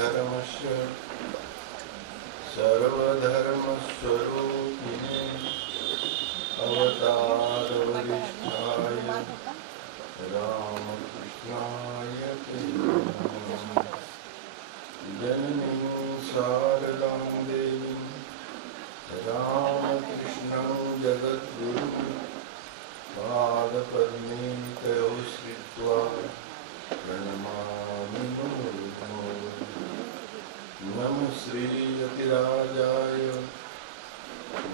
धर्मस्य सर्वधर्मस्वरूपिणे अवतारवरिष्ठाय रामकृष्णाय ते नमः। जननीं शारदां देवीं रामकृष्णं जगद्गुरुं पादपद्मे तयो श्रित्वा प्रणमामि मुहुर्मुहुः। नमः श्रीयतिराजाय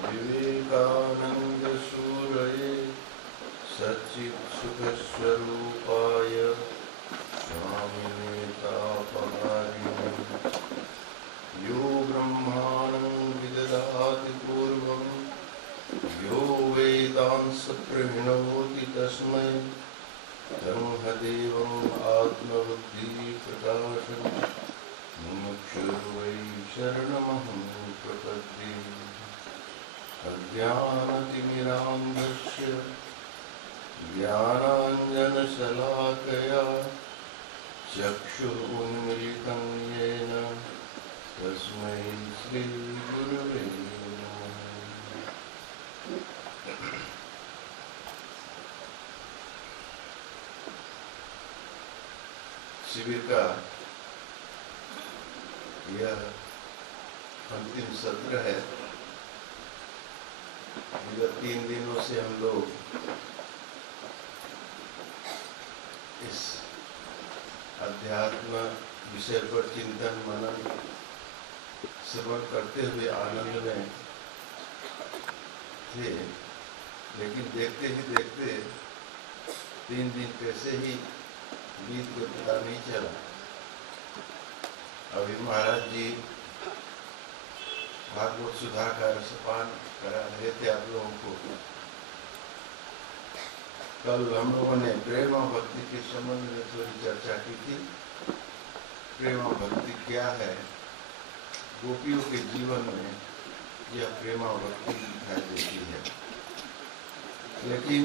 विवेकानन्दसूरये सच्चित्सुखस्वरूपाय स्वामिने तापहारिणे यो ब्रह्माणं विदधाति पूर्वं यो वेदांस प्रणोति तस्मै ब्रह्मदेवम् आत्मबुद्धिप्रकाशम् मुमुक्षुर्वै शरणमहं प्रपद्ये। अज्ञानतिमिरान्धस्य ज्ञानाञ्जनशलाकया चक्षुरुन्मिलितं येन तस्मै श्रीगुरवे नमः। शिविर का यह अंतिम सत्र है। विगत 3 दिनों से हम लोग इस अध्यात्म विषय पर चिंतन मनन श्रवण करते हुए आनंद में थे, लेकिन देखते ही देखते 3 दिन कैसे ही बीत के पता नहीं चला। अभी महाराज जी भागवत सुधा का रसपान करा रहे थे आप लोगों को। कल हम लोगों ने प्रेम और भक्ति के संबंध में थोड़ी चर्चा की थी। प्रेम और भक्ति क्या है? गोपियों के जीवन में यह प्रेम और भक्ति दिखाई देती है, लेकिन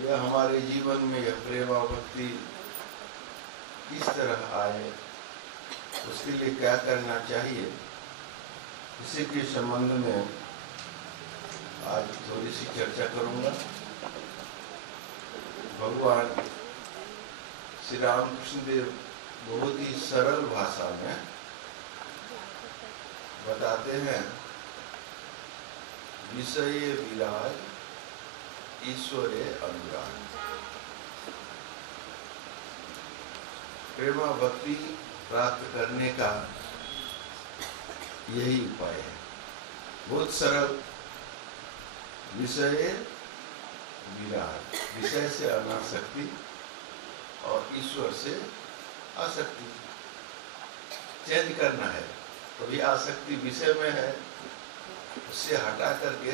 यह हमारे जीवन में यह प्रेम और भक्ति किस तरह आए, उसके लिए क्या करना चाहिए, इसी के संबंध में आज थोड़ी सी चर्चा करूंगा। भगवान श्री रामकृष्ण देव बहुत ही सरल भाषा में बताते हैं, विषये विराज ईश्वरे अनुराग। प्रेम भक्ति प्राप्त करने का यही उपाय है, बहुत सरल। विषय विराग, विषय से अनासक्ति और ईश्वर से आसक्ति चेंज करना है। कभी आसक्ति विषय में है, उससे हटा करके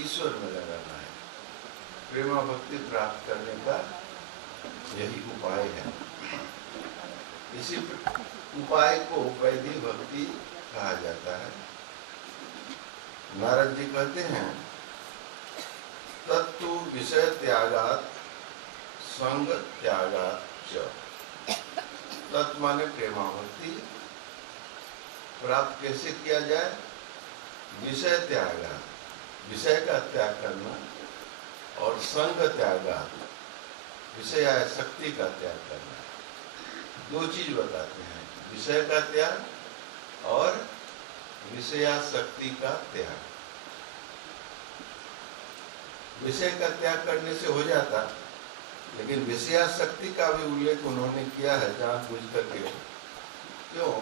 ईश्वर में लगाना है। प्रेम भक्ति प्राप्त करने का यही उपाय है। इसी उपाय को वैदिक भक्ति कहा जाता है। नारद जी कहते हैं, तत्तु विषय त्यागात संग त्यागात च। तत् माने प्रेमाभक्ति प्राप्त कैसे किया जाए? विषय त्यागात, विषय का त्याग करना, और संग त्यागात, विषय आसक्ति का त्याग करना। 2 चीज बताते हैं, विषय का त्याग और विषयासक्ति का त्याग। विषय का त्याग करने से हो जाता, लेकिन विषयासक्ति का भी उल्लेख उन्होंने किया है जानबूझ करके। क्यों?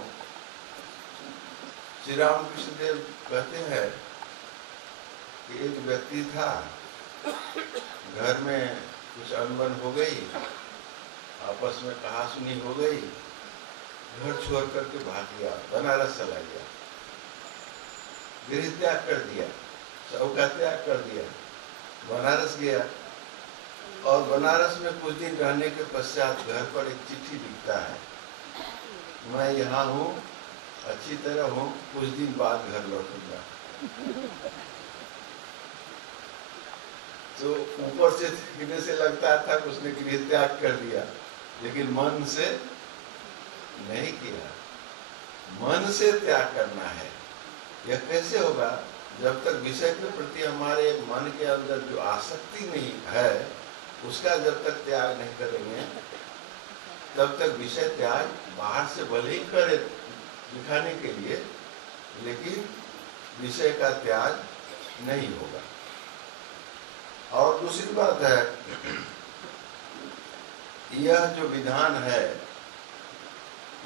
श्री रामकृष्ण देव कहते हैं कि एक व्यक्ति था, घर में कुछ अनबन हो गई, आपस में कहासुनी हो गई, घर छोड़ करके भाग गया, बनारस चला गया, गृह त्याग कर दिया, सब का त्याग कर दिया, बनारस गया। और बनारस में कुछ दिन रहने के पश्चात घर पर एक चिट्ठी लिखता है, मैं यहाँ हूँ, अच्छी तरह हूँ, कुछ दिन बाद घर लौटूंगा। तो ऊपर से देखने से लगता था कि उसने गृह त्याग कर दिया, लेकिन मन से नहीं किया, मन से त्याग करना है। यह कैसे होगा? जब तक विषय के प्रति हमारे मन के अंदर जो आसक्ति नहीं है, उसका जब तक त्याग नहीं करेंगे, तब तक विषय त्याग बाहर से भले ही करे दिखाने के लिए, लेकिन विषय का त्याग नहीं होगा। और दूसरी बात है, यह जो विधान है,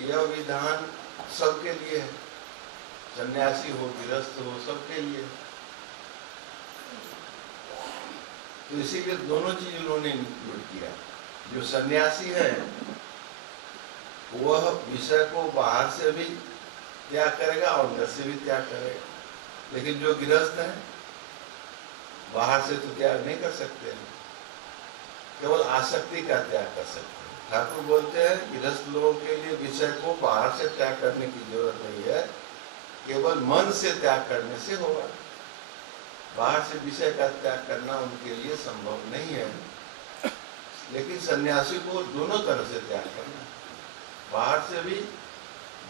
यह विधान सबके लिए है, सन्यासी हो, गृहस्थ हो, सबके लिए। तो इसीलिए दोनों चीज उन्होंने इंक्लूड किया। जो सन्यासी है वह विषय को बाहर से भी त्याग करेगा और अंदर से भी त्याग करेगा, लेकिन जो गृहस्थ है बाहर से तो त्याग नहीं कर सकते हैं, केवल आसक्ति का त्याग कर सकते हैं। ठाकुर बोलते हैं गृहस्थ लोगों के लिए विषय को बाहर से त्याग करने की जरूरत नहीं है, केवल मन से त्याग करने से होगा। बाहर से विषय का त्याग करना उनके लिए संभव नहीं है, लेकिन सन्यासी को दोनों तरह से त्याग करना, बाहर से भी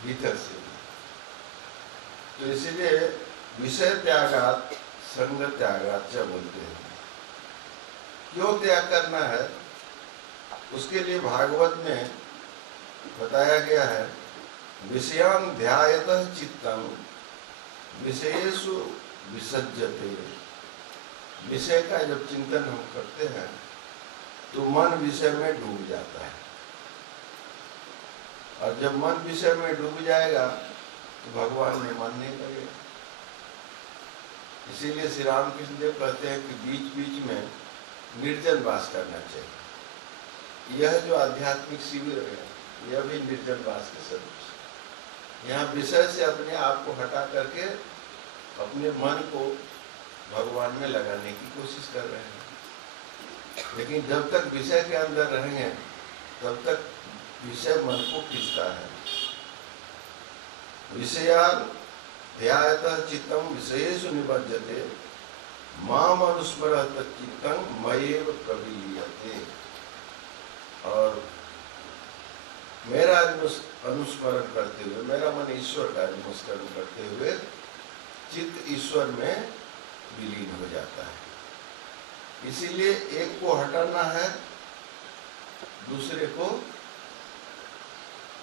भीतर से भी। तो इसीलिए विषय त्यागात संग त्यागात बोलते हैं। क्यों त्याग करना है? उसके लिए भागवत में बताया गया है, विषयान् ध्यायतः चित्तं विषयेषु विसज्जते। विषय का जब चिंतन हम करते हैं तो मन विषय में डूब जाता है, और जब मन विषय में डूब जाएगा तो भगवान में मन नहीं लगेगा। इसीलिए श्री रामकृष्ण देव कहते हैं कि बीच बीच में निर्जन वास करना चाहिए। यह जो आध्यात्मिक शिविर है यह भी निर्जन वास के सदृश। यहाँ विषय से अपने आप को हटा करके अपने मन को भगवान में लगाने की कोशिश कर रहे हैं, लेकिन जब तक विषय के अंदर रहेंगे तब तक विषय मन को खींचता है। विषयान् ध्यायतः चित्तं विषयेषु निबध्यते माम अनुस्मरत चित्तं मयेव प्रविलीयते। और मेरा अनुस्मरण करते हुए, मेरा मन ईश्वर का अनुस्मरण करते हुए चित्त ईश्वर में विलीन हो जाता है। इसीलिए एक को हटाना है, दूसरे को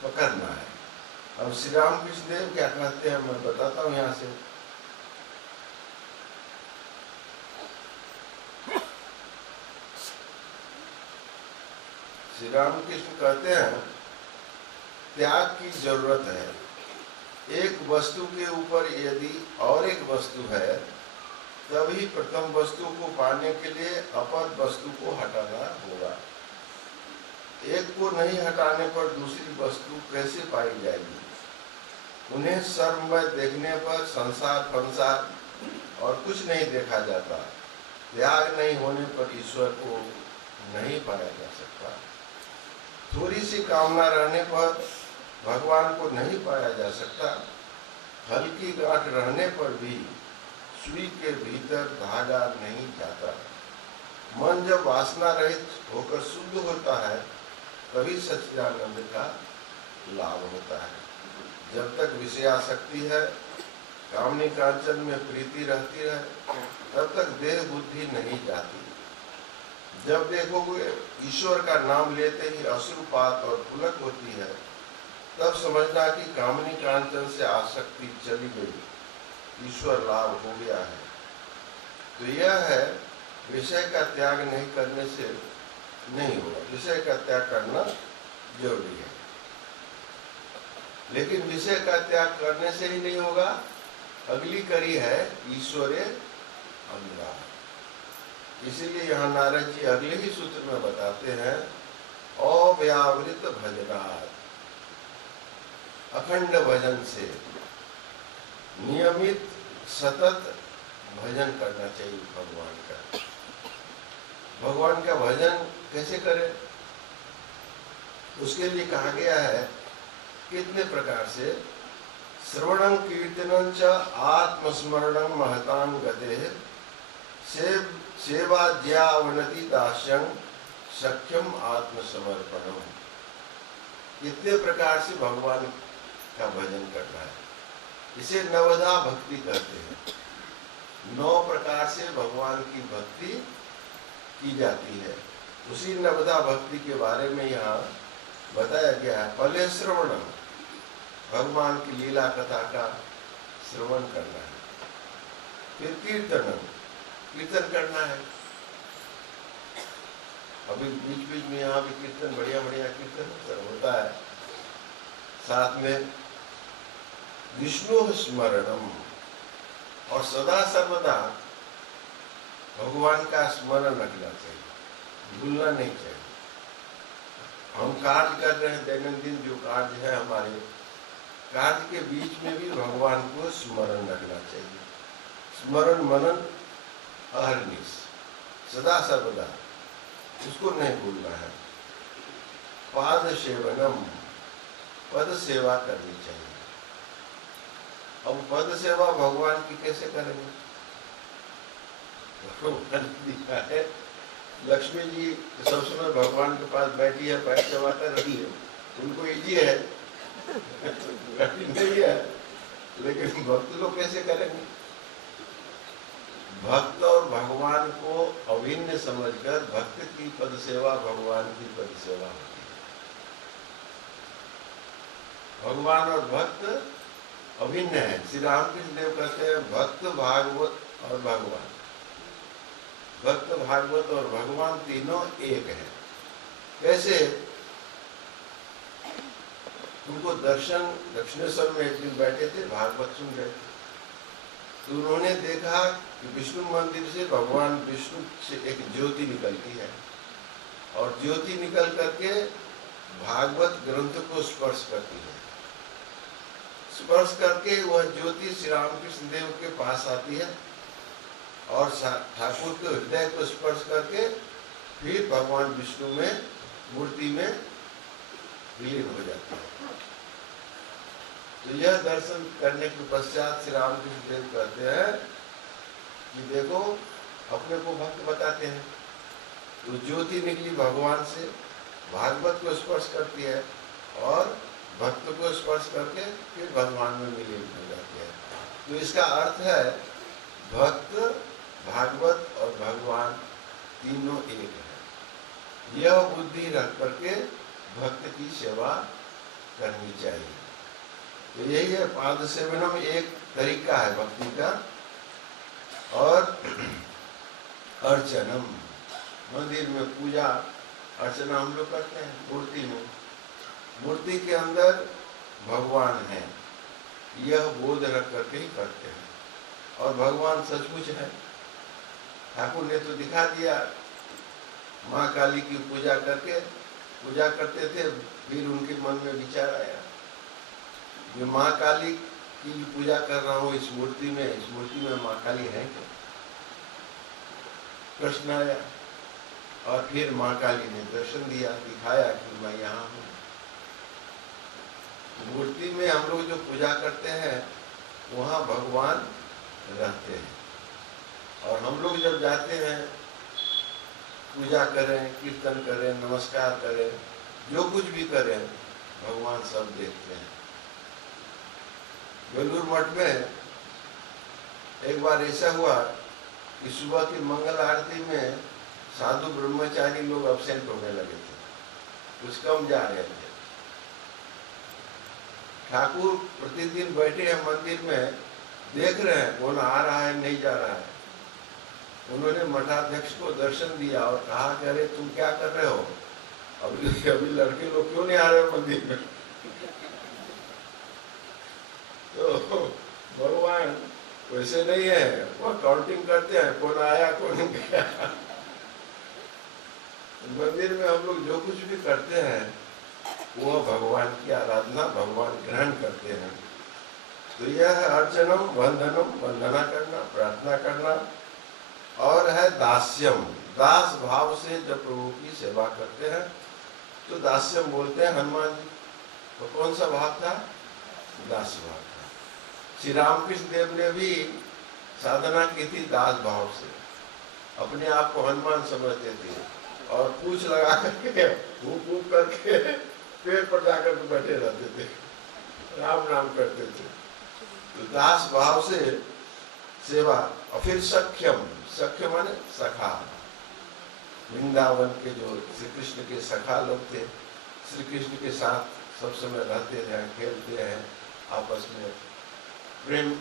पकड़ना है। अब श्री रामकृष्ण देव क्या कहते हैं मैं बताता हूं यहां से। श्री रामकृष्ण कहते हैं त्याग की जरूरत है। एक वस्तु के ऊपर यदि और एक वस्तु है, तभी प्रथम वस्तु को पाने के लिए अपर वस्तु को हटाना होगा। एक को नहीं हटाने पर दूसरी वस्तु कैसे पाई जाएगी? उन्हें सर्वमय देखने पर संसार संसार और कुछ नहीं देखा जाता। त्याग नहीं होने पर ईश्वर को नहीं पाया जा सकता। थोड़ी सी कामना रहने पर भगवान को नहीं पाया जा सकता। हल्की गांठ रहने पर भी सुई के भीतर धागा नहीं जाता। मन जब वासना रहित होकर शुद्ध होता है तभी सच्चिदानंद का लाभ होता है। जब तक विषयासक्ति है, कामनी कांचन में प्रीति रहती है, तब तक देह बुद्धि नहीं जाती। जब देखोगे ईश्वर का नाम लेते ही अश्रुपात और पुलक होती है, तब समझना कि कामनी कांचन से आसक्ति चली गई, ईश्वर लाभ हो गया है। तो यह है विषय का त्याग नहीं करने से नहीं होगा। विषय का त्याग करना जरूरी है, लेकिन विषय का त्याग करने से ही नहीं होगा। अगली कड़ी है ईश्वरे अनुराग। इसीलिए यहाँ नारद जी अगले ही सूत्र में बताते हैं, अव्यावृत भजनात्, अखंड भजन से नियमित सतत भजन करना चाहिए भगवान का। भगवान का भजन कैसे करें? उसके लिए कहा गया है कितने प्रकार से, श्रवणं कीर्तनं च आत्मस्मरणं महतां गतेः सेवाज्यावनति दास्यं सख्यम आत्मसमर्पणम। कितने प्रकार से भगवान का भजन करना है। इसे नवधा भक्ति कहते हैं। 9 प्रकार से भगवान की भक्ति की जाती है। उसी नवधा भक्ति के बारे में यहाँ बताया गया है। पहले श्रवण, भगवान की लीला कथा का श्रवण करना है। फिर कीर्तन, कीर्तन करना है। अभी बीच बीच में यहाँ भी कीर्तन, बढ़िया बढ़िया कीर्तन होता है। साथ में विष्णु स्मरणम, और सदा सर्वदा भगवान का स्मरण रखना चाहिए, भूलना नहीं चाहिए। हम कार्य कर रहे हैं, दैनंदिन जो कार्य है हमारे, कार्य के बीच में भी भगवान को स्मरण रखना चाहिए। स्मरण मनन अहर्निश, सदा सर्वदा उसको नहीं भूलना है। पाद सेवनम, पद सेवा करनी चाहिए। अब पद सेवा भगवान की कैसे करेंगे? भगवान दिखा है, लक्ष्मी जी सब समय भगवान के पास बैठी है, पैर सेवा कर रही है, उनको इजी है, नहीं है। लेकिन भक्त लोग कैसे करेंगे? भक्त और भगवान को अभिन्न समझकर भक्त की पद सेवा भगवान की पद सेवा होती है। भगवान और भक्त अभिन्न है। श्री रामकृष्ण देव कहते हैं भक्त भागवत और भगवान, भक्त भागवत और भगवान तीनों एक है। कैसे? उनको दर्शन, दक्षिणेश्वर में एक दिन बैठे थे, भागवत सुन रहे थे, तो उन्होंने देखा कि विष्णु मंदिर से भगवान विष्णु से एक ज्योति निकलती है, और ज्योति निकल करके भागवत ग्रंथ को स्पर्श करती है। स्पर्श करके वह ज्योति श्री रामकृष्ण देव के पास आती है, और ठाकुर के हृदय को स्पर्श करके फिर भगवान विष्णु में मूर्ति में विलीन हो जाती है। तो यह दर्शन करने के पश्चात श्री रामकृष्ण देव कहते हैं कि देखो, अपने को भक्त बताते हैं, तो ज्योति निकली भगवान से, भागवत को स्पर्श करती है, और भक्त को स्पर्श करके फिर भगवान में विलीन हो जाती है। तो इसका अर्थ है भक्त, भागवत और भगवान तीनों एक है। यह बुद्धि रख करके भक्त की सेवा करनी चाहिए। तो यही है पाद सेवनम, एक तरीका है भक्ति का। और अर्चनम, मंदिर में पूजा अर्चना हम लोग करते हैं, मूर्ति में, मूर्ति के अंदर भगवान है, यह बोध रख करके ही करते हैं। और भगवान सचमुच है। ठाकुर ने तो दिखा दिया, माँ काली की पूजा करके पूजा करते थे, फिर उनके मन में विचार आया, मैं माँ काली की पूजा कर रहा हूँ इस मूर्ति में माँ काली है क्या? प्रश्न आया, और फिर माँ काली ने दर्शन दिया, दिखाया कि मैं यहाँ हूँ। मूर्ति में हम लोग जो पूजा करते हैं वहाँ भगवान रहते हैं, और हम लोग जब जाते हैं पूजा करें, कीर्तन करें, नमस्कार करें, जो कुछ भी करें, भगवान सब देखते हैं। बेलूर मठ में एक बार ऐसा हुआ कि सुबह की मंगल आरती में साधु ब्रह्मचारी लोग अब्सेंट होने लगे थे, कुछ कम जा रहे थे। ठाकुर प्रतिदिन बैठे हैं मंदिर में, देख रहे हैं कौन आ रहा है, नहीं जा रहा है। उन्होंने मठाध्यक्ष को दर्शन दिया और कहा कि अरे तुम क्या कर रहे हो, अभी लड़के लोग क्यों नहीं आ रहे मंदिर में? तो भगवान वैसे नहीं है, वो काउंटिंग करते हैं कौन आया कौन गया। मंदिर में हम लोग जो कुछ भी करते हैं वो भगवान की आराधना, भगवान ग्रहण करते हैं। तो यह है अर्चनम, वंदनम, वंदना करना, प्रार्थना करना। और है दास्यम, दास भाव से जब प्रभु की सेवा करते हैं तो दास्यम बोलते हैं हनुमान जी। तो कौन सा भाव था? दास भाव था। श्री रामकृष्ण देव ने भी साधना की थी दास भाव से, अपने आप को हनुमान समझते थे, और पूछ लगा करके फूंक करके पेड़ पर जाकर के बैठे रहते थे, राम नाम करते थे। तो दास भाव से सेवा। और फिर सख्यम, सख्य माने सखा। वृंदावन के जो श्री कृष्ण के सखा लोग थे, श्री कृष्ण के साथ सब समय रहते हैं, खेलते हैं, आपस में प्रेम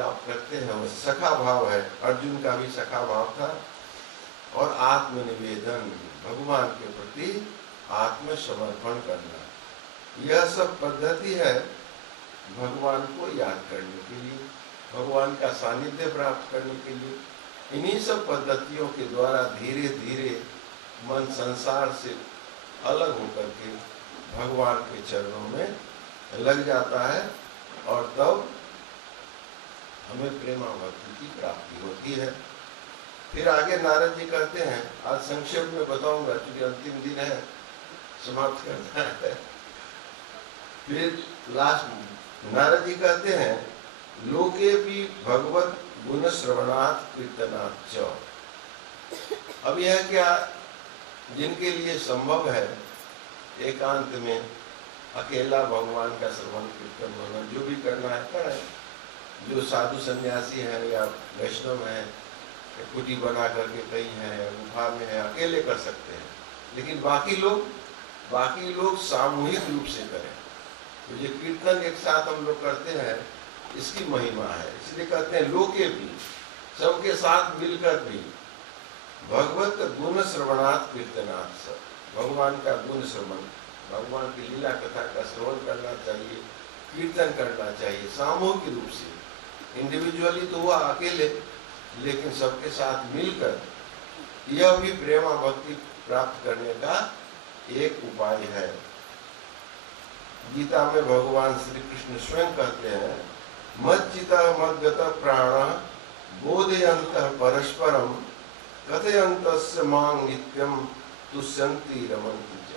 आप करते हैं, वो सखा भाव है। अर्जुन का भी सखा भाव था। और आत्मनिवेदन, भगवान के प्रति आत्मसमर्पण करना, यह सब पद्धति है भगवान को याद करने के लिए, भगवान का सानिध्य प्राप्त करने के लिए। इन्हीं सब पद्धतियों के द्वारा धीरे धीरे मन संसार से अलग होकर के भगवान के चरणों में लग जाता है, और तब हमें प्रेमा भक्ति की प्राप्ति होती है। फिर आगे नारद जी कहते हैं, आज संक्षेप में बताऊंगा क्योंकि अंतिम दिन है, समाप्त करना है। फिर लास्ट नारद जी कहते हैं, लोके भी भगवत गुण श्रवणात् कीर्तनात् च। अब यह क्या, जिनके लिए संभव है एकांत में अकेला भगवान का श्रवण कीर्तन मनन जो भी करना है करें। जो साधु सन्यासी हैं या वैष्णव हैं, कुटी बना करके कहीं हैं, गुफा में है, अकेले कर सकते हैं। लेकिन बाकी लोग सामूहिक रूप से करें। तो ये कीर्तन एक साथ हम लोग करते हैं, इसकी महिमा है। इसलिए कहते हैं लोके भी, सबके साथ मिलकर भी भगवत गुण श्रवणात् कीर्तनात् च। भगवान का गुण श्रवण, भगवान की लीला कथा का श्रवण करना चाहिए, कीर्तन करना चाहिए सामूहिक रूप से। इंडिविजुअली तो हुआ अकेले, लेकिन सबके साथ मिलकर, यह भी प्रेमा भक्ति प्राप्त करने का एक उपाय है। गीता में भगवान श्री कृष्ण स्वयं कहते हैं, मज्जिता मद्गत प्राण बोधयन्तः परस्परम कथयन्तस्य मां नित्यम तुष्यन्ति रमन्ति च।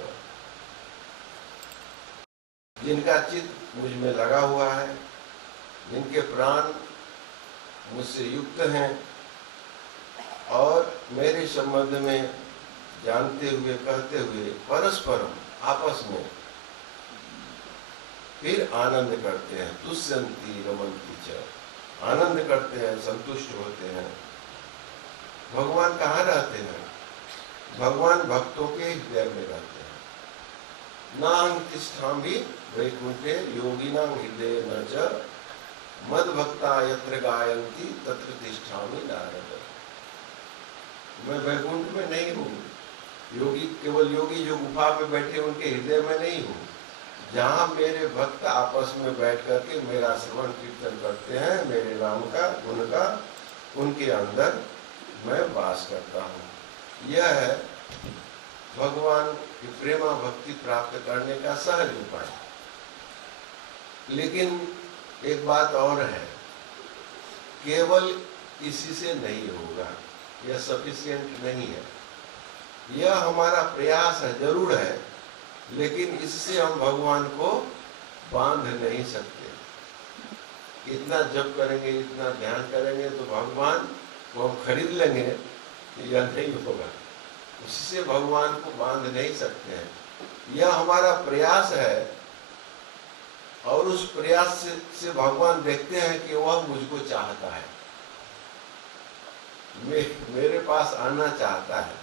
जिनका चित्त मुझ में लगा हुआ है, जिनके प्राण मुझसे युक्त हैं और मेरे संबंध में जानते हुए कहते हुए परस्परम आपस में फिर आनंद करते हैं, तुष्यन्ति रमन्ति च, आनंद करते हैं, संतुष्ट होते हैं। भगवान कहाँ रहते हैं? भगवान भक्तों के हृदय में रहते हैं। नाहं तिष्ठामि वैकुंठे योगिनां हृदये न च मद्भक्ता यत्र गायन्ति तत्र तिष्ठामि नारद। मैं वैकुंठ में नहीं हूँ, योगी केवल योगी जो गुफा में बैठे उनके हृदय में नहीं हूँ। जहाँ मेरे भक्त आपस में बैठ करके मेरा श्रवण कीर्तन करते हैं, मेरे नाम का गुण का, उनके अंदर मैं वास करता हूँ। यह है भगवान की प्रेमा भक्ति प्राप्त करने का सहज उपाय। लेकिन एक बात और है, केवल इसी से नहीं होगा, यह सफिशिएंट नहीं है। यह हमारा प्रयास है, जरूर है, लेकिन इससे हम भगवान को बांध नहीं सकते। इतना जप करेंगे, इतना ध्यान करेंगे तो भगवान को हम खरीद लेंगे, यह नहीं होगा। उससे भगवान को बांध नहीं सकते हैं। यह हमारा प्रयास है, और उस प्रयास से भगवान देखते हैं कि वह मुझको चाहता है, मेरे पास आना चाहता है।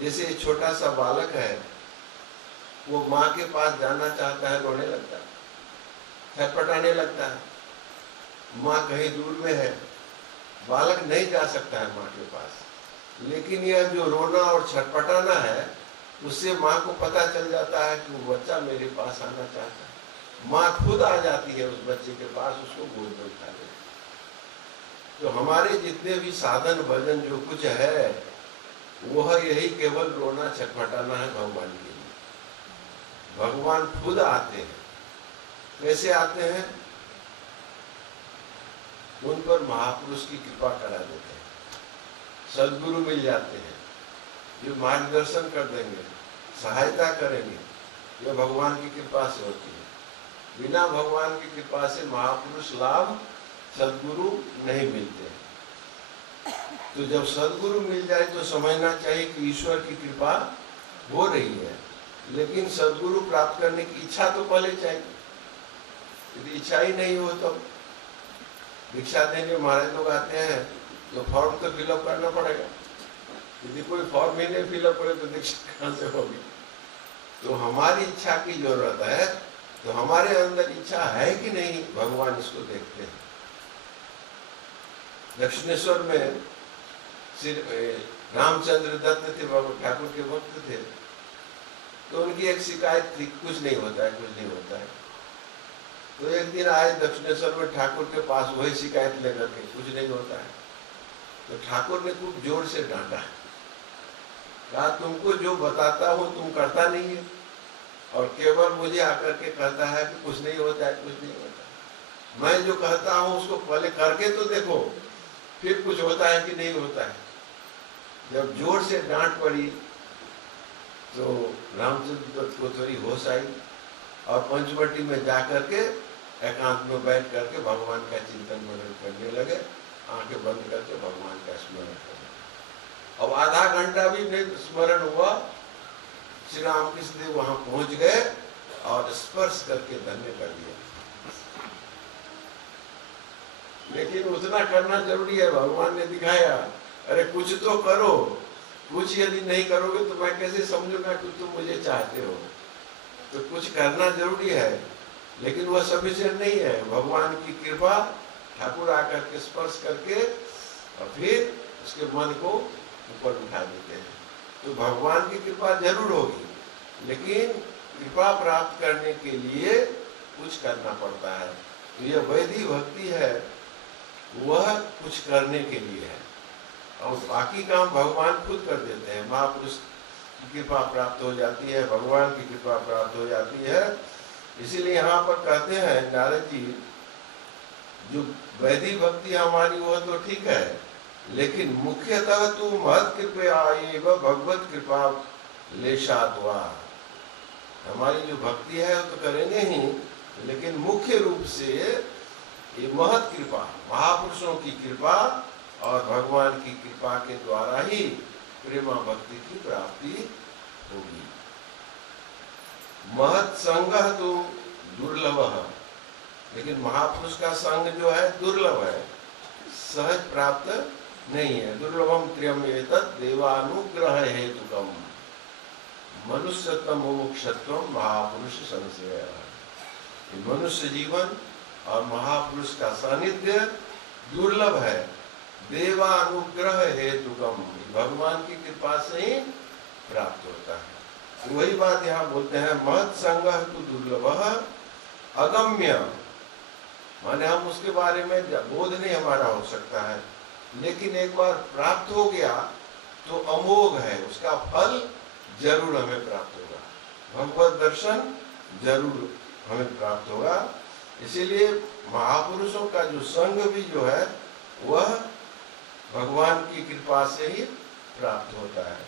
जैसे छोटा सा बालक है, वो माँ के पास जाना चाहता है, रोने लगता है, छटपटाने लगता है। माँ कहीं दूर में है, बालक नहीं जा सकता है माँ के पास। लेकिन यह जो रोना और छटपटाना है, उससे माँ को पता चल जाता है कि वो बच्चा मेरे पास आना चाहता है। माँ खुद आ जाती है उस बच्चे के पास, उसको गोद में उठा लेती है। तो हमारे जितने भी साधन भजन जो कुछ है, वह यही केवल रोना छटपटाना है भगवान के लिए। भगवान खुद आते हैं। कैसे आते हैं? उन पर महापुरुष की कृपा करा देते हैं, सद्गुरु मिल जाते हैं जो मार्गदर्शन कर देंगे, सहायता करेंगे। यह भगवान की कृपा से होती है। बिना भगवान की कृपा से महापुरुष लाभ, सद्गुरु नहीं मिलते। तो जब सद्गुरु मिल जाए तो समझना चाहिए कि ईश्वर की कृपा हो रही है। लेकिन सद्गुरु प्राप्त करने की इच्छा तो पहले चाहिए। यदि इच्छा ही नहीं हो तो दीक्षा देने महाराज लोग आते हैं तो फॉर्म तो फिलअप करना पड़ेगा। यदि कोई फॉर्म ही नहीं फिलअप करे तो दीक्षा कहाँ से होगी? तो हमारी इच्छा की जरूरत है। तो हमारे अंदर इच्छा है कि नहीं, भगवान इसको देखते हैं। दक्षिणेश्वर में श्री रामचंद्र दत्त थे, ठाकुर के भक्त थे। तो उनकी एक शिकायत थी, कुछ नहीं होता है, कुछ नहीं होता है। तो एक दिन आए दक्षिणेश्वर में ठाकुर के पास, वही शिकायत लेकर के, कुछ नहीं होता है। तो ठाकुर ने खूब जोर से डांटा, कहा तुमको जो बताता हूँ तुम करता नहीं है, और केवल मुझे आकर के कहता है कि कुछ नहीं होता है, कुछ नहीं होता है। मैं जो कहता हूँ उसको पहले करके तो देखो, फिर कुछ होता है कि नहीं होता है। जब जोर से डांट पड़ी तो रामचंद्र दत्त को थोड़ी होश आई और पंचवटी में जाकर के एकांत में बैठ करके भगवान का चिंतन मनन करने लगे। आंखें बंद करके भगवान का स्मरण करने। अब आधा घंटा भी नहीं स्मरण हुआ, श्री रामकृष्ण देव वहां पहुंच गए और स्पर्श करके धन्य कर दिया। लेकिन उतना करना जरूरी है। भगवान ने दिखाया, अरे कुछ तो करो, कुछ यदि नहीं करोगे तो मैं कैसे समझूंगा कि तुम मुझे चाहते हो। तो कुछ करना जरूरी है, लेकिन वह सफिशिएंट नहीं है। भगवान की कृपा, ठाकुर आकर के स्पर्श करके और फिर उसके मन को ऊपर उठा देते हैं। तो भगवान की कृपा जरूर होगी, लेकिन कृपा प्राप्त करने के लिए कुछ करना पड़ता है। तो यह वैदिक भक्ति है, वह कुछ करने के लिए है, और बाकी काम भगवान खुद कर देते हैं। महापुरुष की कृपा प्राप्त हो जाती है, भगवान की कृपा प्राप्त हो जाती है। इसीलिए यहाँ पर कहते हैं नारद जी, जो वैदिक भक्ति हमारी वह तो ठीक है, लेकिन मुख्यतः तो महत् कृपया एव भगवत कृपा लेशात्वा। हमारी जो भक्ति है वो तो करेंगे ही, लेकिन मुख्य रूप से ये महत् कृपा, महापुरुषों की कृपा और भगवान की कृपा के द्वारा ही प्रेमा भक्ति की प्राप्ति होगी। महत् संग तो दुर्लभ है, लेकिन महापुरुष का संग जो है दुर्लभ है, सहज प्राप्त नहीं है। दुर्लभम त्र्यम एतत् देवानुग्रह हेतुकम मनुष्यतम मुमुक्षत्वम महापुरुष संशय। मनुष्य जीवन और महापुरुष का सानिध्य दुर्लभ है। देवानुग्रह हेतुकम, भगवान की कृपा से ही प्राप्त होता है। तो वही बात यहाँ बोलते हैं, महत् संग तो दुर्लभ अगम्य, माने हम उसके बारे में बोध नहीं हमारा हो सकता है, लेकिन एक बार प्राप्त हो गया तो अमोघ है, उसका फल जरूर हमें प्राप्त होगा। भगवत दर्शन जरूर हमें प्राप्त होगा। इसीलिए महापुरुषों का जो संग भी जो है वह भगवान की कृपा से ही प्राप्त होता है।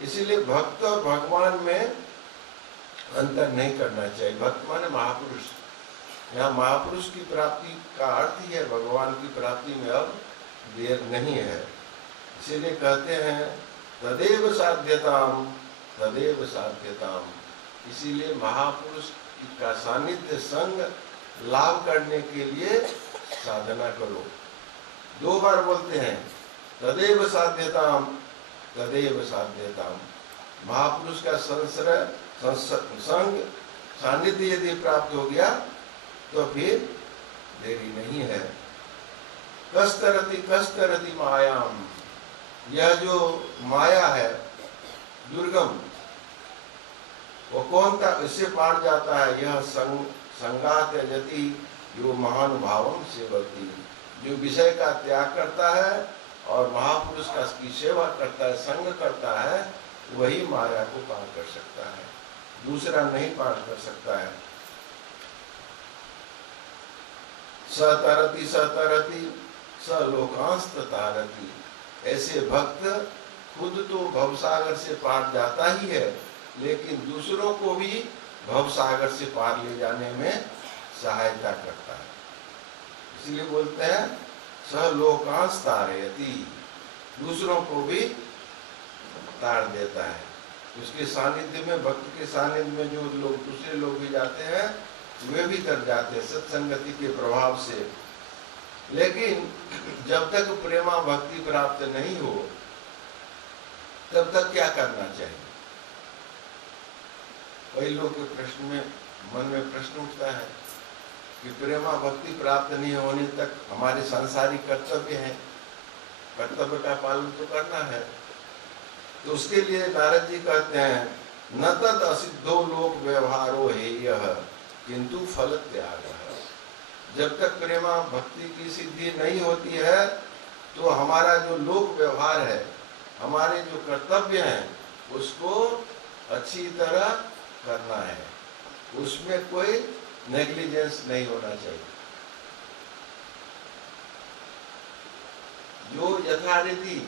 इसीलिए भक्त और भगवान में अंतर नहीं करना चाहिए। भक्त माने महापुरुष, यहाँ महापुरुष की प्राप्ति का अर्थ ही है भगवान की प्राप्ति में अब देर नहीं है। इसीलिए कहते हैं तदेव साध्यताम, तदेव साध्यताम। इसीलिए महापुरुष का सानिध्य संग लाभ करने के लिए साधना करो। 2 बार बोलते हैं, तदेव साध्यताम, तदेव साध्यताम। महापुरुष का संग सानिध्य यदि प्राप्त हो गया तो फिर देरी नहीं है। कस्तरति मायाम, यह जो माया है दुर्गम, वो कौन था, इससे पार जाता है। यह संगात यजति यो महानुभावम सेवती, जो विषय का त्याग करता है और महापुरुष का की सेवा करता है, संग करता है, वही माया को पार कर सकता है, दूसरा नहीं पार कर सकता है। सतरति सतरति सलोकांस्त तारति, ऐसे भक्त खुद तो भवसागर से पार जाता ही है, लेकिन दूसरों को भी भवसागर से पार ले जाने में सहायता करता है। इसलिए बोलते हैं सलोकांश तारयति, दूसरों को भी तार देता है। उसके सानिध्य में, भक्त के सानिध्य में जो लोग दूसरे लोग भी जाते हैं वे भी कर जाते हैं सत्संगति के प्रभाव से। लेकिन जब तक प्रेमा भक्ति प्राप्त नहीं हो तब तक क्या करना चाहिए? कई लोग के प्रश्न में, मन में प्रश्न उठता है कि प्रेमा भक्ति प्राप्त नहीं होने तक हमारे सांसारिक कर्तव्य हैं, कर्तव्य का पालन तो करना है। तो उसके लिए नारद जी कहते हैं, न तद असिद्धो लोक व्यवहारो हेयः किंतु फल त्याग। जब तक प्रेमा भक्ति की सिद्धि नहीं होती है तो हमारा जो लोक व्यवहार है, हमारे जो कर्तव्य हैं उसको अच्छी तरह करना है, उसमें कोई नेग्लिजेंस नहीं होना चाहिए। जो यथारीति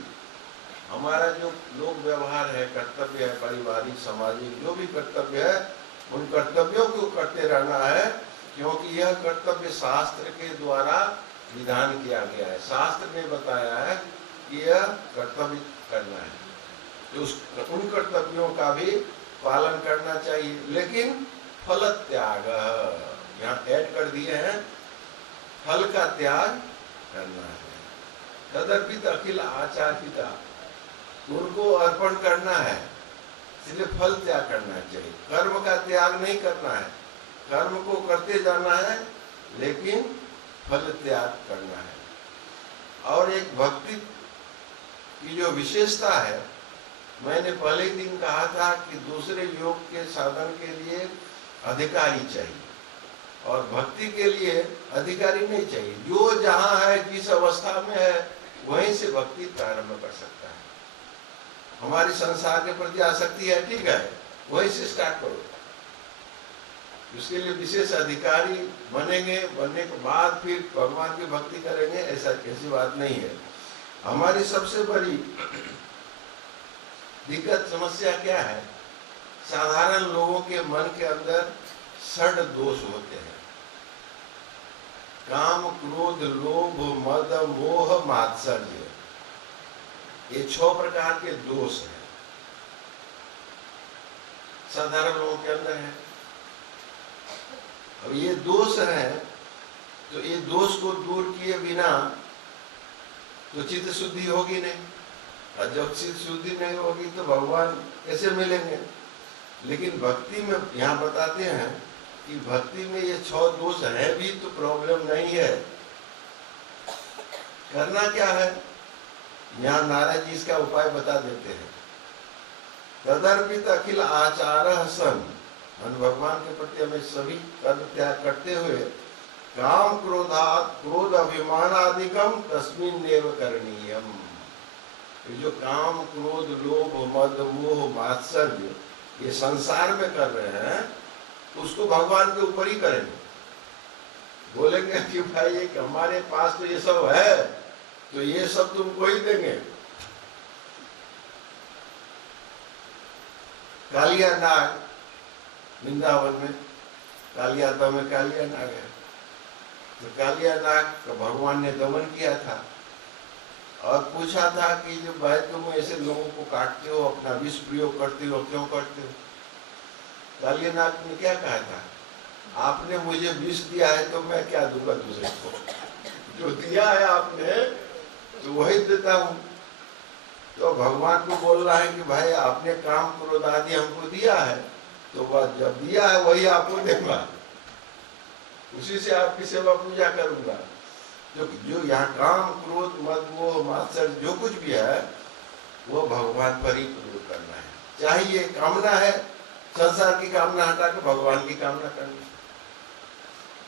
हमारा जो लोक व्यवहार है, कर्तव्य है, पारिवारिक सामाजिक जो भी कर्तव्य है, उन कर्तव्यों को करते रहना है, क्योंकि यह कर्तव्य शास्त्र के द्वारा विधान किया गया है। शास्त्र ने बताया है कि यह कर्तव्य करना है, तो उन कर्तव्यों का भी पालन करना चाहिए। लेकिन फल त्याग, यहाँ ऐड कर दिए हैं, फल का त्याग करना है। तदर्पित अखिल आचार पिता, उनको अर्पण करना है, इसलिए फल त्याग करना चाहिए। कर्म का त्याग नहीं करना है, कर्म को करते जाना है लेकिन फल त्याग करना है। और एक भक्ति की जो विशेषता है, मैंने पहले दिन कहा था कि दूसरे योग के साधन के लिए अधिकारी चाहिए और भक्ति के लिए अधिकारी नहीं चाहिए। जो जहाँ है, जिस अवस्था में है, वहीं से भक्ति प्रारंभ कर सकता है। हमारी संसार के प्रति आसक्ति है, ठीक है, वहीं से स्टार्ट करो। उसके लिए विशेष अधिकारी बनेंगे, बनने के बाद फिर भगवान की भक्ति करेंगे, ऐसी बात नहीं है। हमारी सबसे बड़ी दिक्कत, समस्या क्या है? साधारण लोगों के मन के अंदर 6 दोष होते हैं। काम, क्रोध, लोभ, मद, मोह, मात्सर्य, ये 6 प्रकार के दोष हैं, साधारण लोगों के अंदर है। अब ये दोष हैं, तो ये दोष को दूर किए बिना तो चित्त शुद्धि होगी नहीं, और जब चित्त शुद्धि नहीं होगी तो भगवान कैसे मिलेंगे? लेकिन भक्ति में यहाँ बताते हैं कि भक्ति में ये 6 दोष है भी तो प्रॉब्लम नहीं है। करना क्या है? यहाँ नारद जी इसका उपाय बता देते हैं। तदर्पित अखिल आचार सन, भगवान के प्रति हमें सभी कर्म त्याग करते हुए, काम क्रोधात क्रोध अभिमानादिकम तस्मिन् एव करणीयम। जो काम, क्रोध, लोभ, मद, मोह, मात्सर्य ये संसार में कर रहे हैं, उसको भगवान के ऊपर ही करेंगे। बोलेंगे कि भाई ये हमारे पास तो ये सब है, तो ये सब तुमको ही देंगे। कालिया नाग, वृंदावन में कालियाता में कालिया नाग है, तो कालिया नाग का भगवान ने दमन किया था और पूछा था कि जो भाई तुम ऐसे लोगों को काटते हो, अपना विष प्रयोग करते हो, क्यों करते हो? कालिया नाग ने क्या कहा था? आपने मुझे विष दिया है तो मैं क्या दूंगा दूसरे को? जो दिया है आपने तो वही देता हूँ। तो भगवान को बोल रहा है कि भाई आपने काम क्रोध आदि हमको दिया है, तो वह जब दिया है वही आपको देगा, उसी से आपकी सेवा पूजा करूंगा। जो यहाँ काम, क्रोध, मद, मोह, मात्सर्य जो कुछ भी है वो भगवान पर ही प्रयोग करना है। चाहे ये कामना है, संसार की कामना हटा के भगवान की कामना करनी।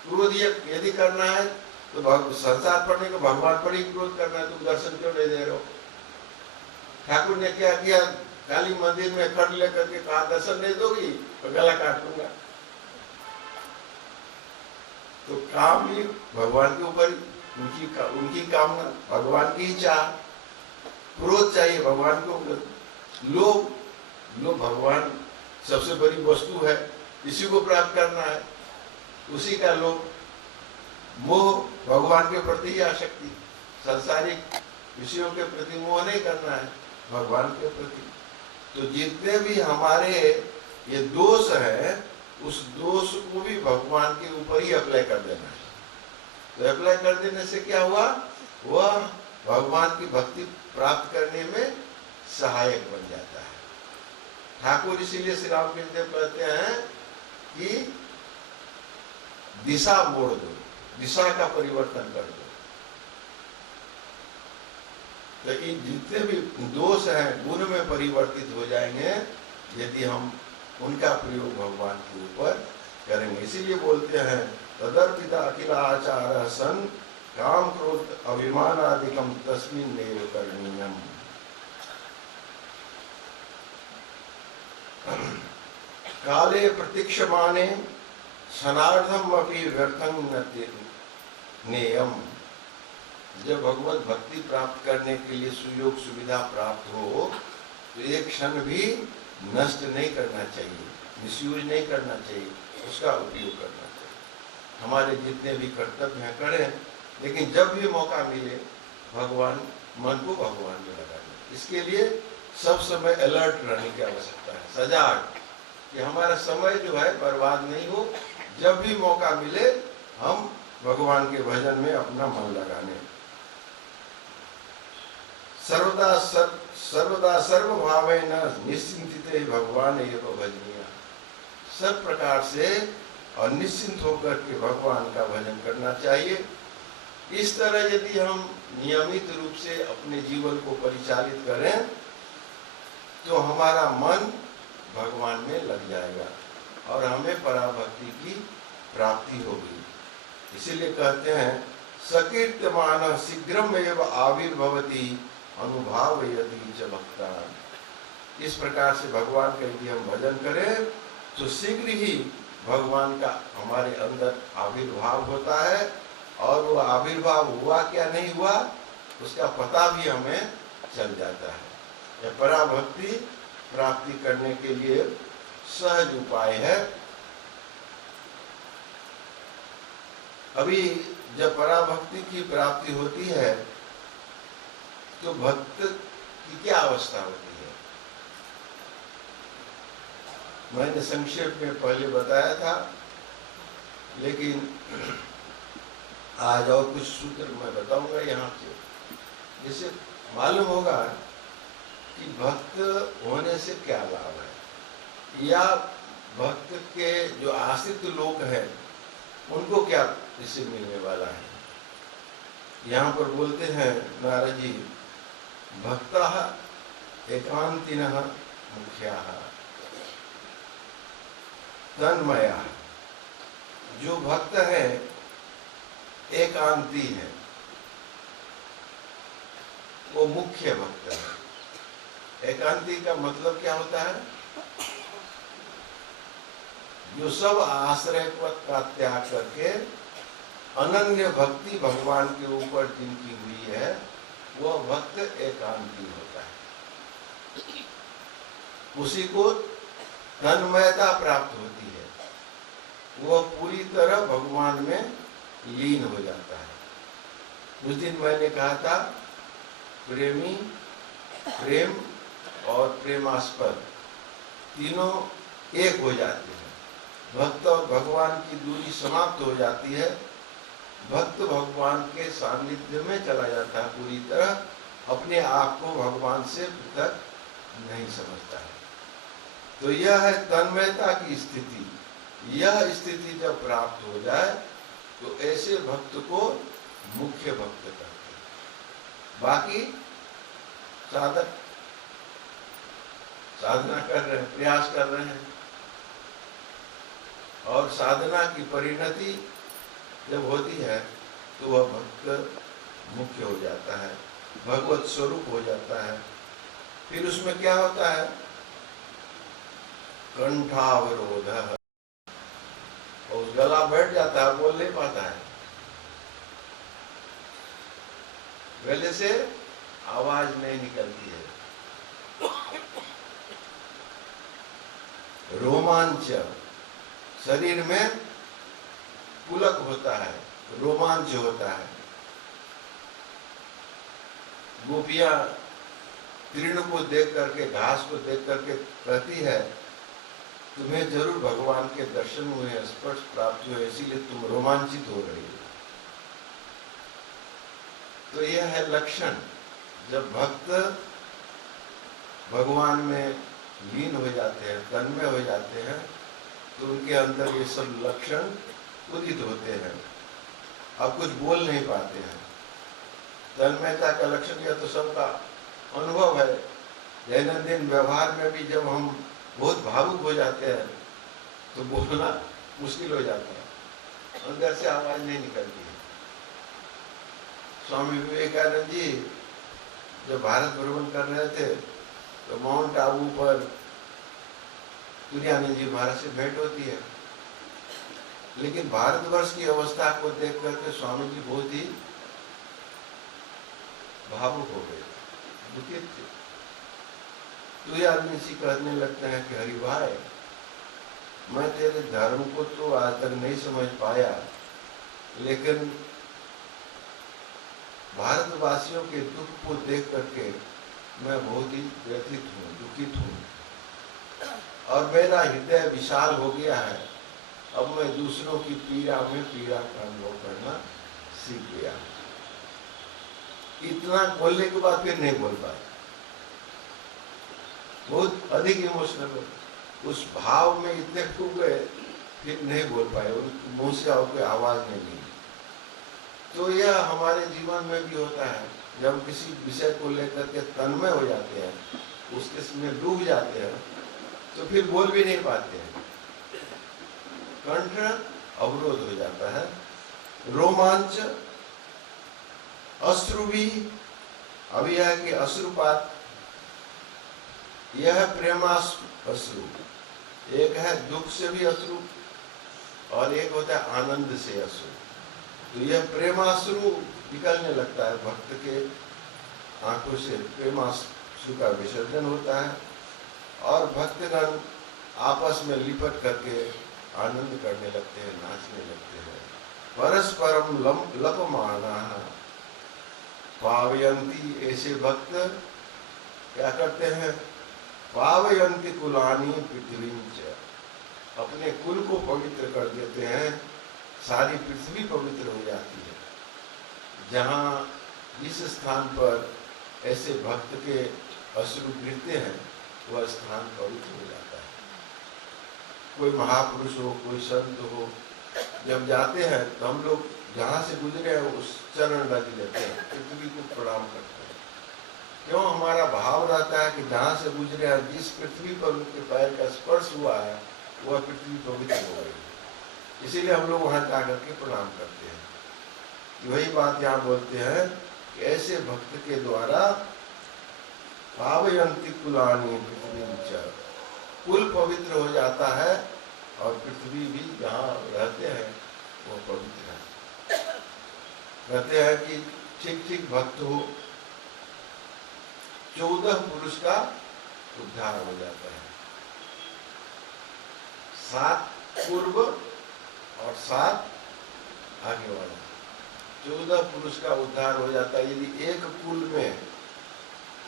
क्रोध यदि करना है तो संसार पर नहीं, तो भगवान पर ही क्रोध करना है। तुम दर्शन क्यों नहीं दे रहे हो? ठाकुर ने क्या किया? काली मंदिर में खड़ लेकर के कहा दर्शन नहीं दोगी तो गला काट दूंगा। तो काम भी भगवान के ऊपर, उनकी कामना, भगवान की इच्छा। क्रोध चाहिए भगवान को, लोभ भगवान सबसे बड़ी वस्तु है, इसी को प्राप्त करना है, उसी का लोभ। मोह भगवान के प्रति आसक्ति, संसारिक विषयों के प्रति मोह नहीं करना है, भगवान के प्रति। तो जितने भी हमारे ये दोष है, उस दोष को भी भगवान के ऊपर ही अप्लाई कर देना है। तो अप्लाई कर देने से क्या हुआ, वह भगवान की भक्ति प्राप्त करने में सहायक बन जाता है। ठाकुर इसीलिए श्री रामकृष्ण देव कहते हैं कि दिशा मोड़ दो, दिशा का परिवर्तन कर दो। तो इन जितने भी दोष हैं गुण में परिवर्तित हो जाएंगे यदि हम उनका प्रयोग भगवान के ऊपर करेंगे। इसीलिए बोलते हैं तदर्पिता अखिलाचार सन काम क्रोध अभिमानादिकम तस्मिन् नेव करणीयम। काले प्रतीक्षमाने सनार्धम अपि व्यर्थं न नेयम। जब भगवत भक्ति प्राप्त करने के लिए सुयोग सुविधा प्राप्त हो तो एक क्षण भी नष्ट नहीं करना चाहिए, मिसयूज नहीं करना चाहिए, उसका उपयोग करना चाहिए। हमारे जितने भी कर्तव्य हैं करें, लेकिन जब भी मौका मिले भगवान, मन को भगवान में लगाना। इसके लिए सब समय अलर्ट रहने की आवश्यकता है, सजाग, कि हमारा समय जो है बर्बाद नहीं हो। जब भी मौका मिले हम भगवान के भजन में अपना मन लगाने। सर्वदा सर्वभावेन निश्चिंतिते भगवान एव भजनीय। सब प्रकार से और निश्चिंत होकर के भगवान का भजन करना चाहिए। इस तरह यदि हम नियमित रूप से अपने जीवन को परिचालित करें तो हमारा मन भगवान में लग जाएगा और हमें पराभक्ति की प्राप्ति होगी। इसीलिए कहते हैं सकीर्तमान शीघ्रम एव आविर्भवति अनुभाव यदि च भक्ता। इस प्रकार से भगवान का यदि हम भजन करें तो शीघ्र ही भगवान का हमारे अंदर आविर्भाव होता है, और वो आविर्भाव हुआ क्या नहीं हुआ उसका पता भी हमें चल जाता है। यह पराभक्ति प्राप्ति करने के लिए सहज उपाय है। अभी जब पराभक्ति की प्राप्ति होती है तो भक्त की क्या अवस्था होती है, मैंने संक्षेप में पहले बताया था, लेकिन आज और कुछ सूत्र मैं बताऊंगा यहाँ से, जिससे मालूम होगा कि भक्त होने से क्या लाभ है, या भक्त के जो आश्रित लोग हैं उनको क्या इससे मिलने वाला है। यहाँ पर बोलते हैं नारद जी, भक्तः एकांतिनः मुख्याः तन्मया। जो भक्त है एकांती है, वो मुख्य भक्त है। एकांती का मतलब क्या होता है, जो सब आश्रय का त्याग करके अनन्य भक्ति भगवान के ऊपर जिनकी हुई है वह भक्त एकांती होता है। उसी को तन्मयता प्राप्त होती है, वह पूरी तरह भगवान में लीन हो जाता है। उस दिन मैंने कहा था प्रेमी, प्रेम और प्रेमास्पद तीनों एक हो जाते हैं। भक्त और भगवान की दूरी समाप्त हो जाती है। भक्त भगवान के सानिध्य में चला जाता है, पूरी तरह अपने आप को भगवान से पृथक नहीं समझता है। तो यह है तन्मयता की स्थिति। यह स्थिति जब प्राप्त हो जाए तो ऐसे भक्त को मुख्य भक्त कहते हैं। बाकी साधक साधना कर रहे हैं, प्रयास कर रहे हैं, और साधना की परिणति जब होती है तो वह भक्त मुख्य हो जाता है, भगवत स्वरूप हो जाता है। फिर उसमें क्या होता है, कंठावरोध, और गला बैठ जाता है, बोल नहीं पाता है, गले से आवाज नहीं निकलती है। रोमांच, शरीर में पुलक होता है, रोमांच होता है। गोपियां तृण को देख करके, घास को देख करके कहती है तुम्हें जरूर भगवान के दर्शन हुए, स्पर्श प्राप्त हुए, इसीलिए तुम रोमांचित हो रही हो। तो यह है लक्षण। जब भक्त भगवान में लीन हो जाते हैं, तन्मय हो जाते हैं, तो उनके अंदर ये सब लक्षण उदित होते हैं। अब कुछ बोल नहीं पाते हैं। तन्मयता का लक्षण यह तो सबका अनुभव है। दैनंदिन व्यवहार में भी जब हम बहुत भावुक हो जाते हैं तो बोलना मुश्किल हो जाता है, अंदर से आवाज नहीं निकलती है। स्वामी विवेकानंद जी जब भारत भ्रमण कर रहे थे तो माउंट आबू पर तुरानी जी महाराज से भेंट होती है, लेकिन भारतवर्ष की अवस्था को देख करके स्वामी जी बहुत ही भावुक हो गए, दुखित थे। तुरानी जी कहने लगते हैं कि हरि भाई, मैं तेरे धर्म को तो आज तक नहीं समझ पाया, लेकिन भारतवासियों के दुख को देख करके मैं बहुत ही व्यथित हूँ, दुखित हूँ, और मेरा हृदय विशाल हो गया है। अब मैं दूसरों की पीड़ा में पीड़ा का अनुभव करना सीख गया। इतना बोलने के बाद फिर नहीं बोल पाए, बहुत अधिक इमोशनल हो, उस भाव में इतने डूब गए, फिर नहीं बोल पाए, उनके मुंह से कोई आवाज नहीं निकली। तो यह हमारे जीवन में भी होता है। जब किसी विषय को लेकर के तन्मय हो जाते हैं, उसके में डूब जाते हैं, तो फिर बोल भी नहीं पाते हैं, कंठ अवरोध हो जाता है, रोमांच, अश्रु भी। अभी है कि अश्रुपात, यह प्रेमाश्रु, एक है दुख से भी अश्रु और एक होता है आनंद से अश्रु। तो यह प्रेमाश्रु निकलने लगता है, भक्त के आंखों से प्रेमाश्रु का विसर्जन होता है और भक्तगण आपस में लिपट करके आनंद करने लगते हैं, नाचने लगते हैं। परस्परम लपमाना पावयंती, ऐसे भक्त क्या करते हैं, पावयंती कुलानी पृथ्वी, अपने कुल को पवित्र कर देते हैं, सारी पृथ्वी पवित्र हो जाती है। जहाँ जिस स्थान पर ऐसे भक्त के अश्रु गिरते हैं वह स्थान पवित्र हो जाता है। कोई महापुरुष हो, कोई संत हो, जब जाते हैं तो हम लोग जहाँ से गुजरे हैं उस चरण लग लेते हैं, पृथ्वी को प्रणाम करते हैं। क्यों? हमारा भाव रहता है कि जहाँ से गुजरे हैं, जिस पृथ्वी पर उनके पैर का स्पर्श हुआ है वह पृथ्वी पवित्र हो गई, इसीलिए हम लोग वहाँ जाकर के प्रणाम करते हैं। वही बात यहाँ बोलते हैं कि ऐसे भक्त के द्वारा पावयंती कुलानी पृथ्वी, कुल पवित्र हो जाता है और पृथ्वी भी जहाँ रहते हैं वो पवित्र है। कहते हैं कि ठीक ठीक भक्त हो, 14 पुरुष का उद्धार हो जाता है, 7 पूर्व और 7 आगे वाला, 14 पुरुष का उद्धार हो जाता है। यदि एक कुल में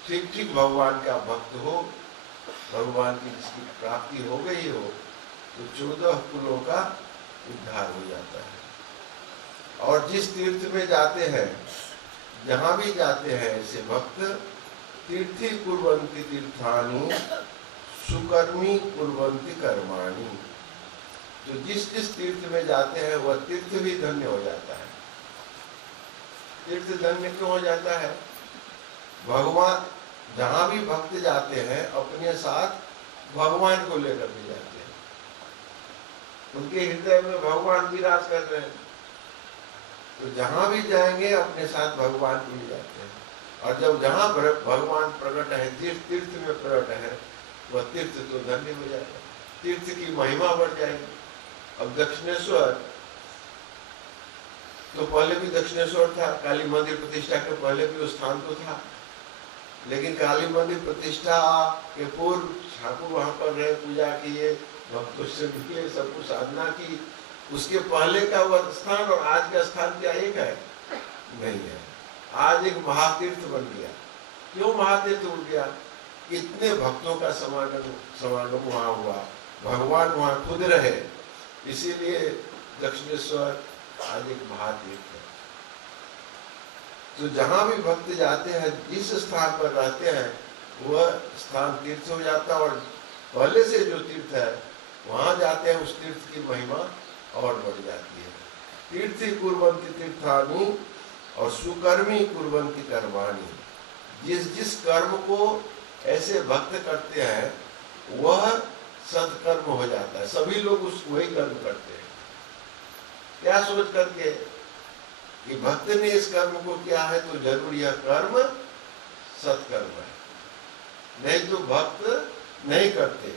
ठीक ठीक भगवान का भक्त हो, भगवान की जिसकी प्राप्ति हो गई हो, तो 14 कुलों का उद्धार हो जाता है। और जिस तीर्थ में जाते हैं, जहाँ भी जाते हैं ऐसे भक्त, तीर्थी कुर्वन्ति तीर्थानि सुकर्मी कुर्वन्ति कर्माणि, जो जिस जिस तीर्थ में जाते हैं वह तीर्थ भी धन्य हो जाता है। तीर्थ धन्य क्यों हो जाता है? भगवान, जहाँ भी भक्त जाते हैं अपने साथ भगवान को लेकर के जाते हैं, उनके हृदय में भगवान विराज कर रहे हैं, तो जहाँ भी जाएंगे अपने साथ भगवान को ले जाते हैं। और जब जहाँ भगवान प्रकट है, जिस तीर्थ में प्रकट है, वह तीर्थ तो धन्य हो जाएगा, तीर्थ की महिमा बढ़ जाएगी। अब दक्षिणेश्वर तो पहले भी दक्षिणेश्वर था, काली मंदिर प्रतिष्ठा के पहले भी वो स्थान तो था, लेकिन काली मंदिर प्रतिष्ठा के पूर्व ठाकुर वहाँ पर रहे, पूजा किए, भक्तों से मिले, सब कुछ साधना की। उसके पहले का वह स्थान और आज का स्थान क्या एक है? नहीं है। आज एक महातीर्थ बन गया, क्यों महातीर्थ उठ गया? इतने भक्तों का समागम वहां हुआ, भगवान वहां खुद रहे, इसीलिए दक्षिणेश्वर आज एक महातीर्थ है। तो जहां भी भक्त जाते हैं, जिस स्थान पर रहते हैं, वह स्थान तीर्थ हो जाता है, और पहले से जो तीर्थ है वहां जाते हैं, उस तीर्थ की महिमा और बढ़ जाती है। तीर्थी कुर्वन्ति तीर्थानि और सुकर्मी कुर्वन्ति कर्माणि। जिस जिस कर्म को ऐसे भक्त करते हैं वह सत्कर्म हो जाता है। सभी लोग वही कर्म करते हैं। क्या सोच करके कि भक्त ने इस कर्म को किया है तो जरूर यह कर्म सत्कर्म है, नहीं तो भक्त नहीं करते।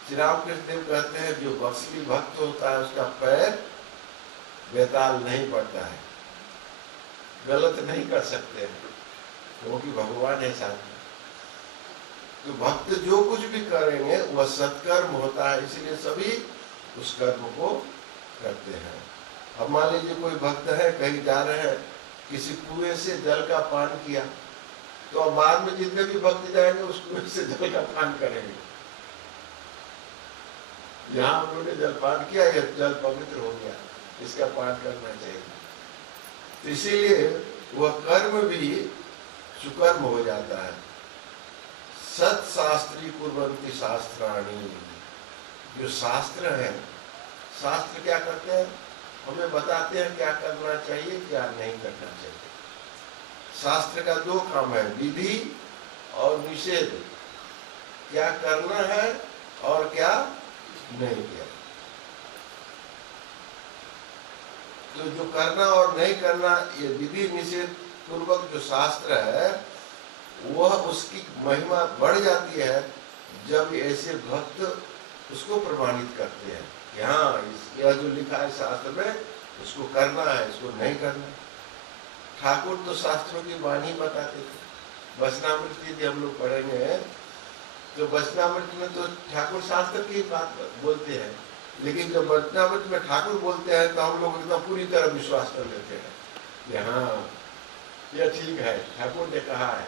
श्री रामकृष्ण देव कहते हैं जो असली भक्त होता है उसका पैर बेताल नहीं पड़ता है, गलत नहीं कर सकते हैं, क्योंकि भगवान है साथ में। तो भक्त जो कुछ भी करेंगे वह सत्कर्म होता है, इसलिए सभी उस कर्म को करते हैं। अब मान लीजिए कोई भक्त है, कहीं जा रहे हैं, किसी कुएं से जल का पान किया, तो अब बाद में जितने भी भक्त जाएंगे उस कुएं से जल का पान करेंगे। यहाँ उन्होंने जलपान किया, यह जल पवित्र हो गया, इसका पान करना चाहिए। तो इसीलिए वह कर्म भी सुकर्म हो जाता है। सत्शास्त्री कुर्वन्ति शास्त्राणि। जो शास्त्र है, शास्त्र क्या करते हैं? हमें बताते हैं क्या करना चाहिए, क्या नहीं करना चाहिए। शास्त्र का दो काम है, विधि और निषेध। क्या करना है और क्या नहीं किया। तो जो करना और नहीं करना, ये विधि निषेध पूर्वक जो शास्त्र है, वह उसकी महिमा बढ़ जाती है जब ऐसे भक्त उसको प्रमाणित करते हैं कि हाँ, यह जो लिखा है शास्त्र में उसको करना है, इसको नहीं करना। ठाकुर तो शास्त्रों की वाणी बताते थे। वचनामृत यदि हम लोग पढ़ेंगे तो वचनामृत में तो ठाकुर शास्त्र की बात बोलते हैं, लेकिन जब वचनामृत में ठाकुर बोलते हैं तो हम लोग एकदम पूरी तरह विश्वास कर लेते हैं कि हाँ, यह ठीक है, ठाकुर ने कहा है।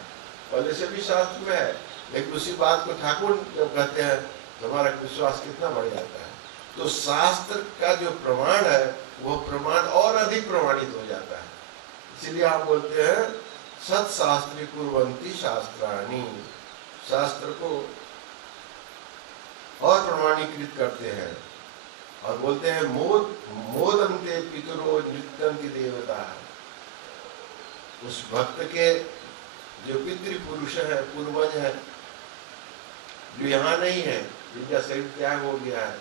पहले से भी शास्त्र में है, लेकिन उसी बात को ठाकुर जब कहते हैं तो हमारा विश्वास कितना बढ़ जाता है। तो शास्त्र का जो प्रमाण है वो प्रमाण और अधिक प्रमाणित हो जाता है। इसलिए आप बोलते हैं सत्शास्त्री कुर्वन्ति शास्त्राणि। शास्त्र को और प्रमाणीकृत करते हैं और बोलते हैं मोदन्ते पितरो नृत्यन्ति देवता। उस भक्त के जो पितृ पुरुष है, पूर्वज है, जो यहाँ नहीं है, जिनका शरीर त्याग हो गया है,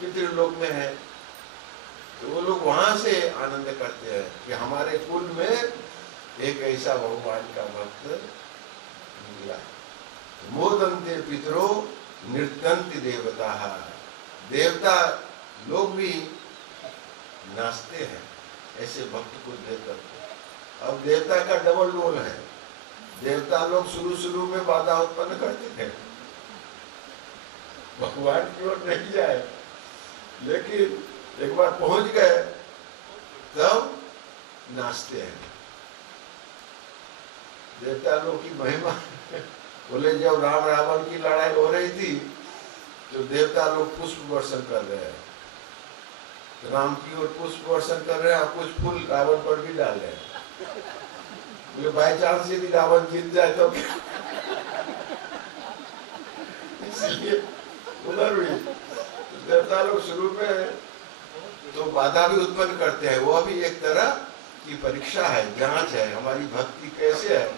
पितृलोक में है, तो वो लोग वहां से आनंद करते हैं कि हमारे कुल में एक ऐसा भगवान का भक्त मिला। मोदन्ते पितरो नृत्यन्ति देवता। देवता लोग भी नाचते हैं ऐसे भक्त को देखकर। अब देवता का डबल रोल है। देवता लोग शुरू में बाधा उत्पन्न करते थे, भगवान की ओर नहीं जाए, लेकिन एक बार पहुंच गए तब नाचते हैं। देवता लोग की महिमा बोले, जब राम रावण की लड़ाई हो रही थी तो देवता लोग पुष्प वर्षण कर रहे हैं, तो राम की ओर पुष्प वर्षण कर रहे हैं और कुछ फूल रावण पर भी डाल रहे हैं। बाई चांस यदि रावण जीत जाए तो इसलिए उधर भी देवता लोग शुरू में तो बाधा भी उत्पन्न करते हैं। वह भी एक तरह की परीक्षा है, जांच है, हमारी भक्ति कैसे है,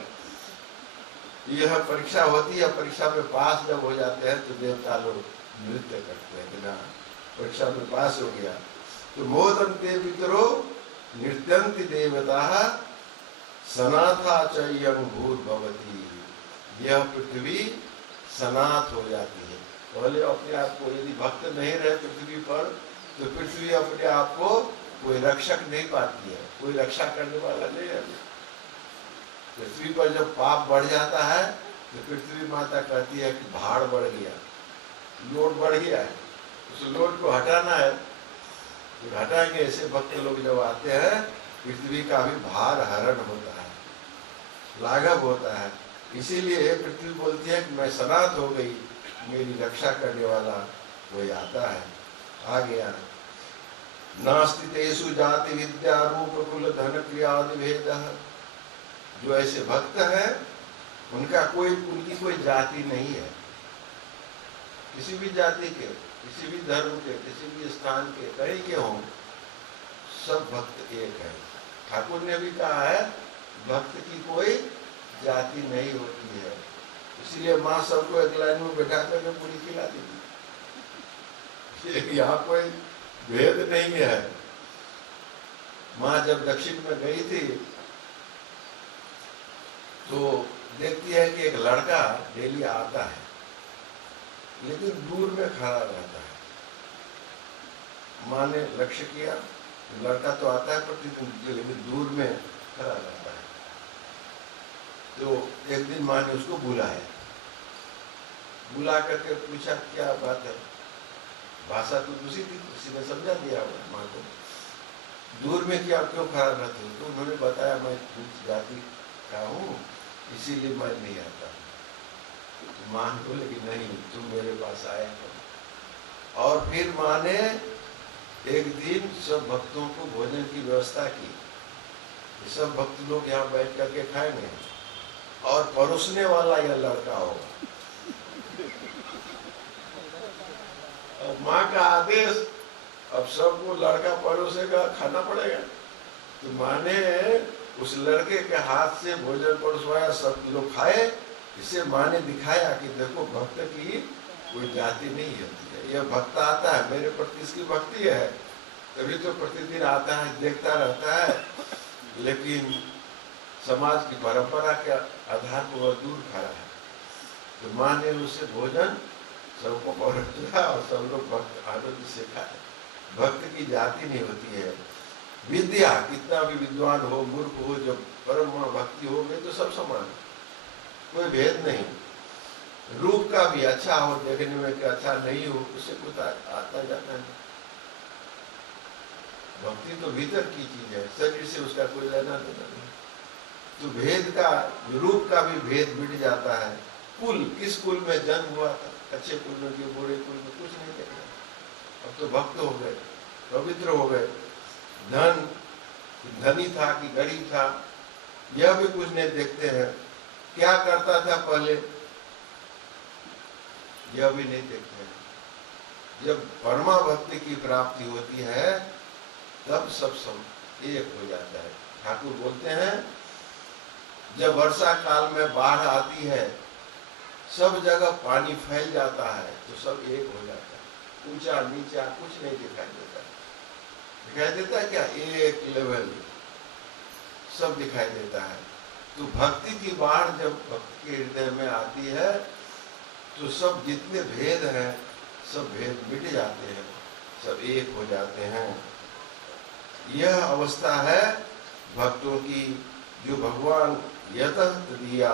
यह परीक्षा होती है। परीक्षा में पास जब हो जाते हैं तो देवता लोग नृत्य करते हैं कि ना, परीक्षा में पास हो गया। तो मोदन्ते पितरो नृत्यन्ति देवता सनाथा चयं भूर्भवति। यह पृथ्वी सनाथ हो जाती है। पहले अपने आप को, यदि भक्त नहीं रहे पृथ्वी पर, तो पृथ्वी अपने आप को कोई रक्षक नहीं पाती है, कोई रक्षा करने वाला नहीं है। पृथ्वी पर जब पाप बढ़ जाता है तो पृथ्वी माता कहती है कि भाड़ बढ़ गया, लोड बढ़ गया है, उस लोड को हटाना है। तो हटाएंगे। ऐसे भक्त लोग जब आते हैं, पृथ्वी का भी भार हरण होता है, लाघव होता है। इसीलिए पृथ्वी बोलती है कि मैं सनात हो गई, मेरी रक्षा करने वाला कोई आता है, आ गया। नास्ति तेषु जाति विद्या रूप कुल धन क्रियादि भेदः। जो ऐसे भक्त हैं उनकी कोई जाति नहीं है। किसी भी जाति के, किसी भी धर्म के, किसी भी स्थान के, कहीं के हों, सब भक्त एक है। ठाकुर ने भी कहा है भक्त की कोई जाति नहीं होती है। इसलिए माँ सबको एक लाइन में बैठा करके पूरी खिला देती। यहाँ कोई भेद नहीं है। माँ जब दक्षिण में गई थी तो देखती है कि एक लड़का डेली आता है, लेकिन दूर में खड़ा रहता है। माँ ने लक्ष्य किया, लड़का तो आता है प्रतिदिन, लेकिन दूर में खड़ा रहता है। तो एक दिन माँ ने उसको बुलाया, बुला करके पूछा क्या बात है। भाषा तो दूसरी थी, किसी ने समझा दिया माँ को। दूर में क्या क्यों खड़ा रहते हो? तो उन्होंने बताया मैं कुछ जाति का हूँ, इसीलिए मैं नहीं आता। तो माँ बोले कि नहीं, तुम मेरे पास आए हो। और फिर माँ ने एक दिन सब भक्तों को भोजन की व्यवस्था की। सब भक्त लोग यहाँ बैठ करके खाएंगे और परोसने वाला यह लड़का होगा। अब माँ का आदेश, अब सबको लड़का परोसेगा, खाना पड़ेगा। तो माँ ने उस लड़के के हाथ से भोजन परोसवाया, सब लोग खाए। इससे माँ ने दिखाया कि देखो भक्त की कोई जाति नहीं होती है। यह भक्त आता है, मेरे प्रति इसकी भक्ति है, तभी तो प्रतिदिन आता है, देखता रहता है। लेकिन समाज की परंपरा के आधार पर वह दूर खड़ा है। तो माँ ने उससे भोजन सबको परोसा और सब लोग भक्त आनंद से खाए। भक्त की जाति नहीं होती है। विद्या कितना भी विद्वान हो, मूर्ख हो, जब परम भक्ति हो गई तो सब समान, कोई भेद नहीं। रूप का भी अच्छा हो देखने में कि अच्छा नहीं हो, उससे कुछ आता जाता नहीं। भक्ति तो भीतर की चीज है, शरीर से उसका कोई लेना देना नहीं। तो भेद का, रूप का भी भेद मिट जाता है। कुल, किस कुल में जन्म हुआ था, अच्छे कुल में कि बुरे कुल में, कुछ नहीं देखना। अब तो भक्त हो गए, पवित्र हो गए। धन, धनी था कि गरीब था, यह भी कुछ नहीं देखते हैं। क्या करता था पहले, यह भी नहीं देखते हैं। जब परमा भक्ति की प्राप्ति होती है तब सब एक हो जाता है। ठाकुर बोलते हैं जब वर्षा काल में बाढ़ आती है, सब जगह पानी फैल जाता है, तो सब एक हो जाता है। ऊंचा नीचा कुछ नहीं दिखाई देता। दिखाई देता है क्या? एक लेवल सब दिखाई देता है। तो भक्ति की बाढ़ जब भक्त के हृदय में आती है तो सब जितने भेद हैं सब भेद मिट जाते हैं, सब एक हो जाते हैं। यह अवस्था है भक्तों की, जो भगवान यतः दिया,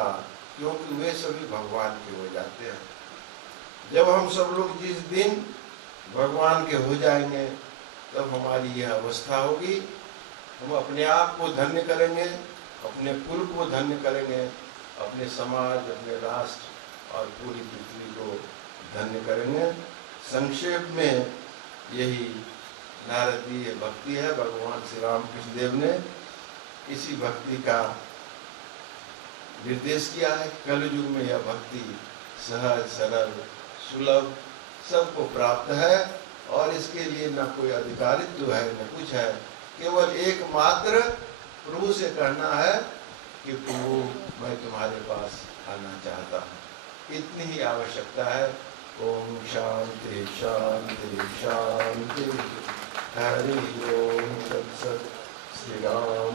क्योंकि वे सभी भगवान के हो जाते हैं। जब हम सब लोग जिस दिन भगवान के हो जाएंगे तब हमारी यह अवस्था होगी। हम अपने आप को धन्य करेंगे, अपने कुल को धन्य करेंगे, अपने समाज, अपने राष्ट्र और पूरी पृथ्वी को धन्य करेंगे। संक्षेप में यही नारदीय भक्ति है। भगवान श्री राम कृष्ण देव ने इसी भक्ति का निर्देश किया है। कलयुग में यह भक्ति सहज, सरल, सुलभ, सबको प्राप्त है और इसके लिए न कोई अधिकारित्व है न कुछ है। केवल एकमात्र प्रभु से कहना है कि प्रभु मैं तुम्हारे पास आना चाहता हूँ, इतनी ही आवश्यकता है। ओम शांति शांति शांति। हरि ओम तत्सत। श्री राम।